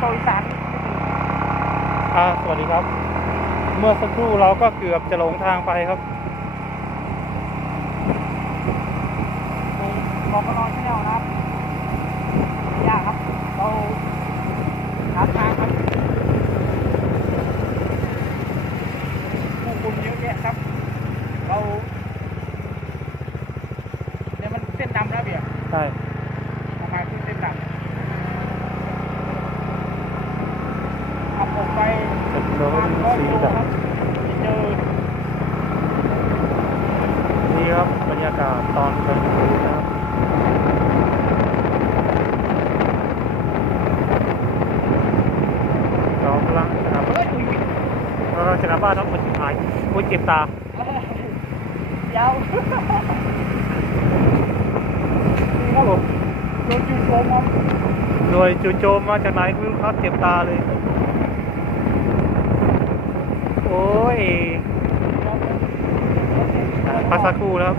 โตอีสานอ่าสวัสดีครับ เมื่อสักครู่เราก็เกือบจะหลงทางไปครับของกนอนแนวนะครับยากครับเราหาทางครับผู้คุมเยอะแยะครับ เราเนี่ยมันเส้นดำแล้วเบียร์ใช่ ทำไมขึ้นเส้นดำขับออกไป เป็นปรระถมาณร้อยสีโลแบบครับเจอนี่ครับบรรยากาศตอนกลางคืนนะครับเรากำลังจะกลับเฮ้ยอุ้ยอุ้ยเรากำลังจะกลับบ้านครับมันหายโอ้ยเจ็บตายาวโอ้โหโดนจู่โจมครับโดยจู่โจมมาจากไหนไม่รู้ครับเจ็บตาเลย โอ้ย เรา พักสักครู่แล้วครับ